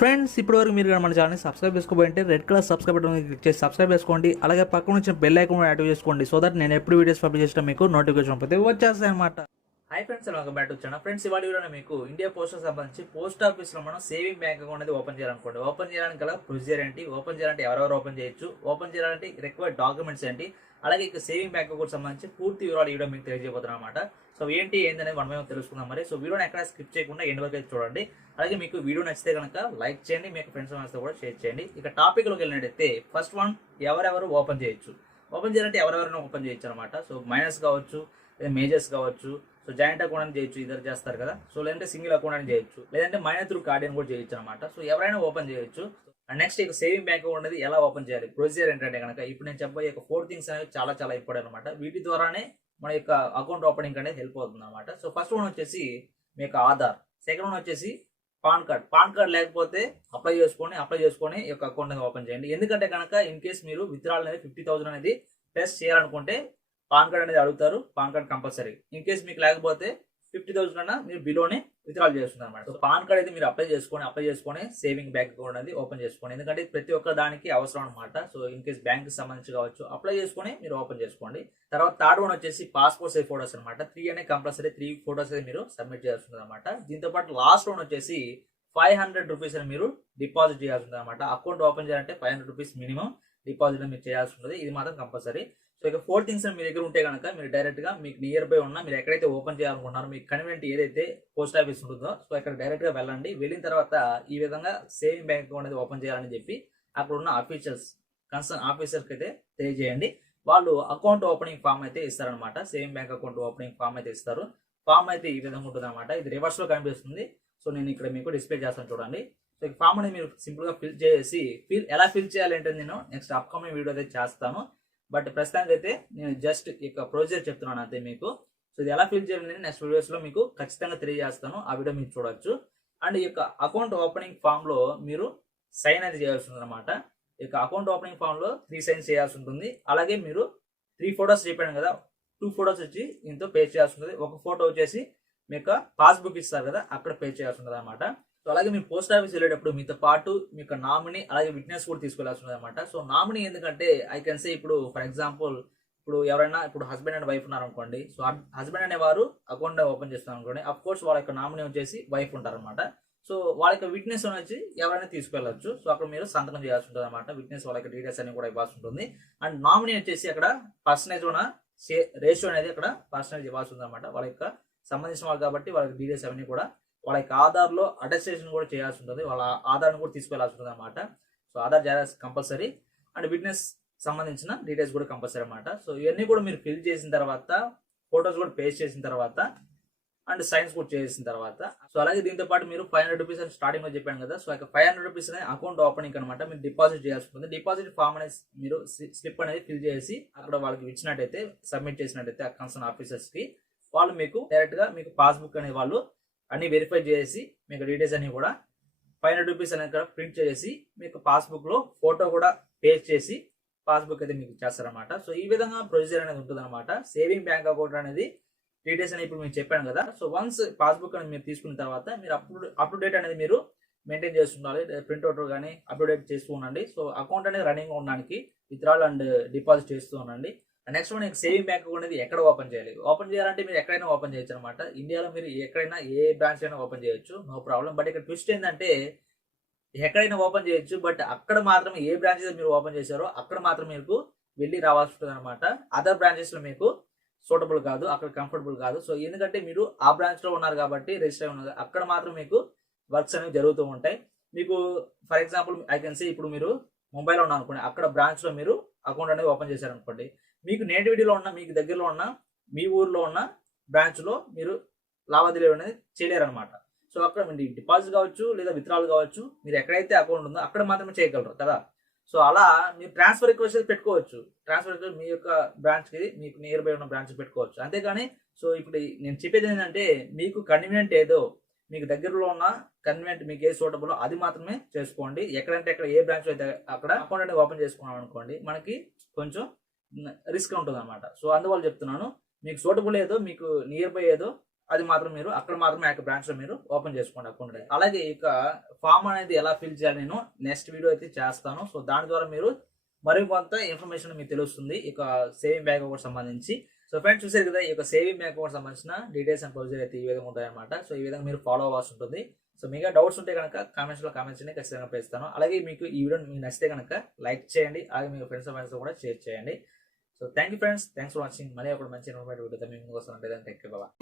Friends ఇప్పటివరకు మీరు మన ఛానల్ని సబ్స్క్రైబ్ చేసుకోబోయింటే red colour subscribe button click చేసి సబ్స్క్రైబ్ చేసుకోండి. అలాగే పక్కన వచ్చిన బెల్ ఐకాన్ కూడా యాక్టివ్ చేసుకోండి. సో దట్ నేను ఎప్పుడు వీడియోస్ పబ్లిష్ చేసినా మీకు నోటిఫికేషన్ పోతే వచ్చేస్తాయి అనమాట. Hi friends, welcome back to channel. Friends, ఇవాళ వీడియోలో మీకు ఇండియా పోస్టల్ సంబంధించి పోస్ట్ ఆఫీస్లో మనం సేవింగ్ బ్యాంక్ అకౌంట్ అనేది ఓపెన్ చేయాలనుకోండి. ఓపెన్ చేయడానికి గల ప్రొసీజర్ ఏంటి, ఓపెన్ చేయాలంటే ఎవరెవరు ఓపెన్ చేయొచ్చు, ఓపెన్ చేయాలంటే రిక్వైర్డ్ డాక్యుమెంట్స్ ఏంటి, అలాగే ఇక సేవింగ్ బ్యాంక్ అకౌంట్ సంబంధించి పూర్తి వివరాలు ఈ వీడియో మీకు తెలియజేయబోతున్నాను అనమాట. సో ఏంటి ఏందనేది మనం తెలుసుకుందాం. మరి సో వీడియోని ఎక్కడ స్కిప్ చేయకుండా ఎండ్ వరకు అయితే చూడండి. అలాగే మీకు వీడియో నచ్చితే కనుక లైక్ చేయండి, మీకు ఫ్రెండ్స్ తో కూడా షేర్ చేయండి. ఇక టాపిక్లోకి వెళ్ళినట్టయితే ఫస్ట్ వన్, ఎవరెవరు ఓపెన్ చేయొచ్చు. ఓపెన్ చేయాలంటే ఎవరెవరైనా ఓపెన్ చేయొచ్చు అనమాట. సో మైనస్ కావచ్చు, లేదా మేజర్స్ కావచ్చు, సో జాయింట్ అకౌంట్ అని చేయొచ్చు, ఇద్దరు చేస్తారు కదా. సో లేదంటే సింగిల్ అకౌంట్ అని చేయొచ్చు, లేదంటే మైనర్ త్రూ కార్డ్ అని కూడా చేయొచ్చు అనమాట. సో ఎవరైనా ఓపెన్ చేయొచ్చు. అండ్ నెక్స్ట్ ఇక సేవింగ్ బ్యాంక్ అకౌంట్ అనేది ఎలా ఓపెన్ చేయాలి, ప్రొసీజర్ ఏంటంటే కనుక ఇప్పుడు నేను చెప్పబోయే 4 థింగ్స్ అనేవి చాలా చాలా ఇంపార్టెంట్ అనమాట. వీటి ద్వారానే మన యొక్క అకౌంట్ ఓపెనింగ్ అనేది హెల్ప్ అవుతుంది అనమాట. సో ఫస్ట్ వన్ వచ్చేసి మీ యొక్క ఆధార్, సెకండ్ వన్ వచ్చేసి పాన్ కార్డ్ లేకపోతే అప్లై చేసుకొని ఈ యొక్క అకౌంట్ అనేది ఓపెన్ చేయండి. ఎందుకంటే కనుక ఇన్ కేస్ మీరు విత్డ్రాల్ అనేది 50,000 అనేది ప్లస్ చేయాలనుకుంటే పాన్ కార్డ్ అనేది అడుగుతారు. Pan card compulsory. In case మీకు లేకపోతే 50,000 కన్నా మీరు బిలోనే విత్డ్రాల్ చేస్తున్నారు అనమాట. సో పాన్ కార్డ్ అయితే మీరు అప్లై చేసుకొని సేవింగ్ బ్యాంక్ అకౌంట్ అనేది ఓపెన్ చేసుకోండి. ఎందుకంటే ప్రతి ఒక్క దానికి అవసరం అనమాట. సో ఇన్ కేస్ బ్యాంక్ సంబంధించి కావచ్చు, అప్లై చేసుకొని మీరు ఓపెన్ చేసుకోండి. తర్వాత థర్డ్ వన్ వచ్చేసి పాస్పోర్ట్ సైజ్ ఫోటోస్ అనమాట. 3 అనే కంపల్సరీ 3 ఫోటోస్ అయితే మీరు సబ్మిట్ చేయాల్సి అనమాట. దీంతో పాటు లాస్ట్ వన్ వచ్చేసి 500 రూపీస్ అని మీరు డిపాజిట్ చేయాల్సి ఉంటుంది అనమాట. అకౌంట్ ఓపెన్ చేయాలంటే 500 రూపీస్ మినిమం డిపాజిట్ మీరు చేయాల్సి ఉంటుంది. ఇది మాత్రం కంపల్సరీ. సో ఇక 4 థింగ్స్ మీ దగ్గర ఉంటే కనుక మీరు డైరెక్ట్ గా మీకు నియర్ బై ఉన్న మీరు ఎక్కడైతే ఓపెన్ చేయాలనుకుంటున్నారో మీకు కన్వీనియంట్ ఏదైతే పోస్ట్ ఆఫీస్ ఉంటుందో సో ఇక్కడ డైరెక్ట్ గా వెళ్ళండి. వెళ్ళిన తర్వాత ఈ విధంగా సేవింగ్ బ్యాంక్ అకౌంట్ అనేది ఓపెన్ చేయాలని చెప్పి అక్కడ ఉన్న అఫీషియల్స్ కన్సర్న్ ఆఫీసర్కి అయితే తెలియజేయండి. వాళ్ళు అకౌంట్ ఓపెనింగ్ ఫామ్ అయితే ఇస్తారనమాట. Saving bank account opening form అయితే ఇస్తారు. ఫామ్ అయితే ఈ విధంగా ఉంటుంది అనమాట. ఇది రివర్స్ లో కనిపిస్తుంది. సో నేను ఇక్కడ మీకు డిస్ప్లే చేస్తాను చూడండి. సో ఈ ఫామ్ అనేది మీరు సింపుల్ గా ఫిల్ చేసి ఎలా ఫిల్ చేయాలి అంటే నేను నెక్స్ట్ అప్కమింగ్ వీడియో అయితే చేస్తాను. బట్ ప్రస్తుతానికి అయితే నేను జస్ట్ ఇక ప్రొసీజర్ చెప్తున్నాను అంతే మీకు. సో ఇది ఎలా ఫిల్ చేయాలి నేను నెక్స్ట్ వీడియోస్ లో మీకు ఖచ్చితంగా తెలియజేస్తాను. ఆ వీడియో మీరు చూడొచ్చు. అండ్ ఈ యొక్క అకౌంట్ ఓపెనింగ్ ఫామ్ లో మీరు సైన్ అయితే చేయాల్సి ఉంటుంది అనమాట. ఇక అకౌంట్ ఓపెనింగ్ ఫామ్ లో 3 సైన్స్ చేయాల్సి ఉంటుంది. అలాగే మీరు 3 ఫోటోస్ చెప్పాను కదా, 2 ఫోటోస్ వచ్చి ఇంతో పే చేయాల్సి ఉంటుంది. ఒక ఫోటో వచ్చేసి మీ యొక్క పాస్బుక్ ఇస్తారు కదా అక్కడ పే చేయాల్సి ఉంటుంది అనమాట. సో అలాగే మీరు పోస్ట్ ఆఫీస్ వెళ్ళేటప్పుడు మీతో పాటు మీ యొక్క నామినీ అలాగే విట్నెస్ కూడా తీసుకెళ్లాల్సి ఉంటుంది అనమాట. సో నామినీ ఎందుకంటే ఐ కెన్ సే ఇప్పుడు ఫర్ ఎగ్జాంపుల్ ఇప్పుడు ఎవరైనా ఇప్పుడు హస్బెండ్ అండ్ వైఫ్ ఉన్నారనుకోండి. సో హస్బెండ్ అనేవారు అకౌంట్ ఓపెన్ చేస్తారు అనుకోండి. అఫ్ కోర్స్ వాళ్ళ యొక్క నామినీ వచ్చేసి వైఫ్ ఉంటారనమాట. సో వాళ్ళ యొక్క విట్నెస్ వచ్చి ఎవరైనా తీసుకెళ్లొచ్చు. సో అక్కడ మీరు సంతకం చేయాల్సి ఉంటుంది అనమాట. విట్నెస్ వాళ్ళ యొక్క డీటెయిల్స్ అన్ని కూడా ఇవ్వాల్సి ఉంటుంది. అండ్ నామినీ వచ్చేసి అక్కడ పర్సనేజ్ ఉన్న రేషియో అనేది అక్కడ పర్సనేజ్ ఇవ్వాల్సి ఉంది అనమాట. వాళ్ళ యొక్క సంబంధించిన వాళ్ళు కాబట్టి వాళ్ళ డీటెయిల్స్ అవన్నీ కూడా వాళ్ళ యొక్క ఆధార్లో అటెస్టేషన్ కూడా చేయాల్సి ఉంటుంది. వాళ్ళ ఆధార్ని కూడా తీసుకెళ్లాల్సి ఉంటుంది అనమాట. సో ఆధార్ జాగ్రత్త కంపల్సరీ. అండ్ విట్నెస్ సంబంధించిన డీటెయిల్స్ కూడా కంపల్సరీ అనమాట. సో ఇవన్నీ కూడా మీరు ఫిల్ చేసిన తర్వాత ఫోటోస్ కూడా పేస్ట్ చేసిన తర్వాత అండ్ సైన్స్ కూడా చేసిన తర్వాత సో అలాగే దీంతో పాటు మీరు 500 రూపీస్ అని స్టార్టింగ్ లో చెప్పాను కదా. సో 500 రూపీస్ అనేది అకౌంట్ ఓపెనింగ్ అనమాట. మీరు డిపాజిట్ చేయాల్సి ఉంటుంది. డిపాజిట్ ఫామ్ అనేది మీరు స్లిప్ అనేది ఫిల్ చేసి అక్కడ వాళ్ళకి ఇచ్చినట్టయితే సబ్మిట్ చేసినట్టయితే కన్సర్న్ ఆఫీసర్స్ కి వాళ్ళు మీకు డైరెక్ట్ గా మీకు పాస్బుక్ అనే వాళ్ళు అన్ని వెరిఫై చేసి మీకు డీటెయిల్స్ అన్ని కూడా 500 రూపీస్ అనేది ప్రింట్ చేసి మీకు పాస్బుక్ లో ఫోటో కూడా పేస్ట్ చేసి పాస్బుక్ అయితే మీకు చేస్తారనమాట. సో ఈ విధంగా ప్రొసీజర్ అనేది ఉంటుంది అనమాట. సేవింగ్ బ్యాంక్ అకౌంట్ అనేది డీటెయిల్స్ అనేది ఇప్పుడు మీకు చెప్పాను కదా. సో వన్స్ పాస్బుక్ అనేది మీరు తీసుకున్న తర్వాత మీరు అప్ టు డేట్ అనేది మీరు మెయింటైన్ చేస్తుండాలి. ప్రింట్అవుట్ కానీ అప్ టు డేట్ చేస్తూ ఉండండి. సో అకౌంట్ అనేది రన్నింగ్ ఉండడానికి విత్డ్రాల్ అండ్ డిపాజిట్ చేస్తూ ఉండండి. Next one saving bank account అనేది ఎక్కడ ఓపెన్ చేయాలి. ఓపెన్ చేయాలంటే మీరు ఎక్కడైనా ఓపెన్ చేయొచ్చు అనమాట. ఇండియాలో మీరు ఎక్కడైనా ఏ బ్రాంచ్ అయినా ఓపెన్ చేయొచ్చు, నో ప్రాబ్లం. బట్ ఇక్కడ ట్విస్ట్ ఏంటంటే ఎక్కడైనా ఓపెన్ చేయొచ్చు, బట్ అక్కడ మాత్రమే ఏ బ్రాంచెస్ మీరు ఓపెన్ చేశారో అక్కడ మాత్రం మీకు వెళ్ళి రావాల్సి ఉంటుంది అనమాట. అదర్ బ్రాంచెస్ లో మీకు సూటబుల్ కాదు, అక్కడ కంఫర్టబుల్ కాదు. సో ఎందుకంటే మీరు ఆ బ్రాంచ్ లో ఉన్నారు కాబట్టి రిజిస్టర్ ఉన్నారు, అక్కడ మాత్రం మీకు వర్క్స్ అనేవి జరుగుతూ ఉంటాయి. మీకు for example I can say ఇప్పుడు మీరు ముంబైలో ఉన్నారు అనుకోండి, అక్కడ బ్రాంచ్ లో మీరు అకౌంట్ అనేది ఓపెన్ చేశారనుకోండి, మీకు నేటివిటీలో ఉన్న మీకు దగ్గరలో ఉన్న మీ ఊర్లో ఉన్న బ్రాంచ్ లో మీరు లావాదేవీలు అనేది చేయలేరనమాట. సో అక్కడ మీ డిపాజిట్ కావచ్చు లేదా విత్డ్రాల్ కావచ్చు, మీరు ఎక్కడైతే అకౌంట్ ఉందో అక్కడ మాత్రమే చేయగలరు కదా. సో అలా మీరు ట్రాన్స్ఫర్ రిక్వెస్ట్ పెట్టుకోవచ్చు. ట్రాన్స్ఫర్ రిక్వెస్ట్ మీ యొక్క బ్రాంచ్ కి మీకు నియర్ బై ఉన్న బ్రాంచ్ పెట్టుకోవచ్చు. అంతేగాని సో ఇప్పుడు నేను చెప్పేది ఏంటంటే మీకు కన్వీనియంట్ ఏదో మీకు దగ్గరలో ఉన్న కన్వీనియంట్ మీకు ఏ సూటబుల్ అది మాత్రమే చేసుకోండి. ఎక్కడంటే ఎక్కడ ఏ బ్రాంచ్ అయితే అక్కడ అకౌంట్ అనేది ఓపెన్ చేసుకున్నాం అనుకోండి మనకి కొంచెం రిస్క్ ఉంటుంది అనమాట. సో అందువల్ల చెప్తున్నాను, మీకు సూటబుల్ ఏదో మీకు నియర్ బై ఏదో అది మాత్రం మీరు అక్కడ మాత్రమే బ్రాంచ్ లో మీరు ఓపెన్ చేసుకోండి అకౌంట్. అలాగే ఇక ఫామ్ అనేది ఎలా ఫిల్ చేయాలి నేను నెక్స్ట్ వీడియో అయితే చేస్తాను. సో దాని ద్వారా మీరు మరికొంత ఇన్ఫర్మేషన్ మీకు తెలుస్తుంది ఇక సేవింగ్ బ్యాంక్ అకౌంట్ సంబంధించి. సో ఫ్రెండ్స్ చూసారు కదా, ఈ యొక్క సేవింగ్ బ్యాంక్ అకౌంట్ సంబంధించిన డీటెయిల్స్ అండ్ ప్రొసీజర్ అయితే ఈ విధంగా ఉంటాయన్నమాట. సో ఈ విధంగా మీరు ఫాలో అవ్వాల్సి ఉంటుంది. సో మీకు డౌట్స్ ఉంటే కనుక కామెంట్స్ చేయండి, ఖచ్చితంగా చేస్తాను. అలాగే మీకు ఈ వీడియో మీకు నచ్చితే కనుక లైక్ చేయండి, అలాగే మీ ఫ్రెండ్స్ కూడా షేర్ చేయండి. So thank you friends, thanks for watching. మళ్ళీ ఒక మంచి ఇన్ఫర్మేటివ్ వీడియోతో మీ ముందుకు వస్తాను. Thank you, bye.